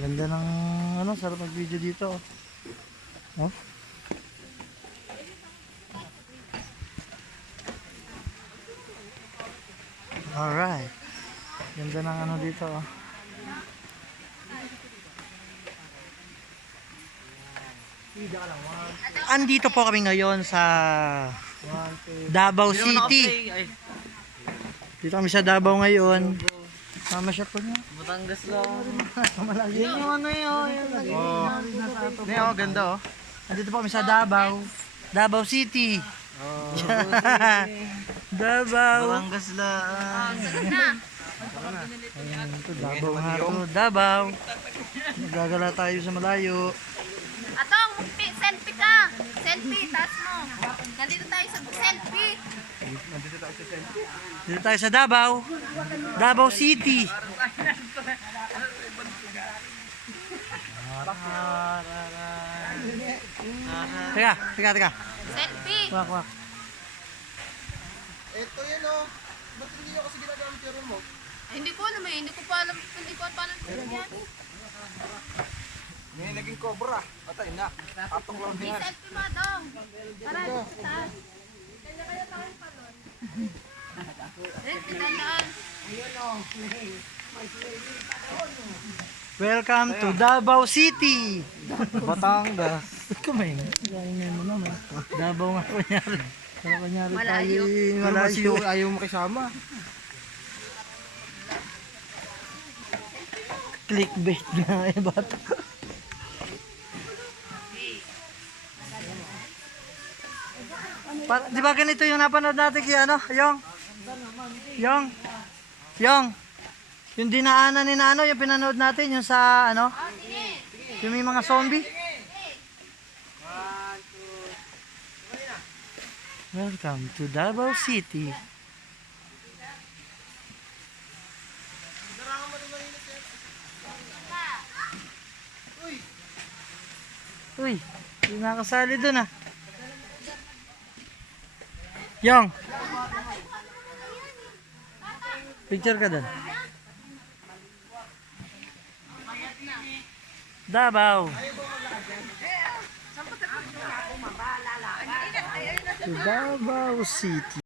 Ganda ng ano, sarap mag-video dito. Oh. Alright. Ganda ng ano dito. Oh. Andito po kami ngayon sa Davao City. Dito kami sa Davao ngayon. Mamasyat po niya. Batangas lang. Malayo. Yung ano yun? Oh, ganda oh. Andito po kami sa Davao. Davao City. Oh, Davao. Batangas lang. Ayan, ito, Davao nga ito. Davao. Nagagala tayo sa malayo. Atong, selfie ka. Selfie, taas mo. Nandito tayo sa selfie. Dito tayo sa Davao. Davao City. Teka. Selfie. Wak. Ito yun oh. Ba't hindi nyo kasi ginagamit yung remote? Hindi ko alam eh. Hindi ko pa alam paano yan. May naging cobra. Patay na. Atong lang May yan. selfie mo dong. Para dito sa taas. Kaya tayo palon. Tinandaan. Welcome to Davao City. Batangas. Kumain. Kainin mo naman. Davao nga kunyari. Para kunyari Malayo. tayo. Malayo. Ayaw makisama. Clickbait na eh bata. Di ba ganito yung napanood natin kay ano? Yung dinaanan ni Nano, yung pinanood natin, yung sa ano? Yung may mga zombie. Welcome to Davao City. Uy, hindi nakasali dun ah. Yung. Picture ka dun. Davao. To Davao City.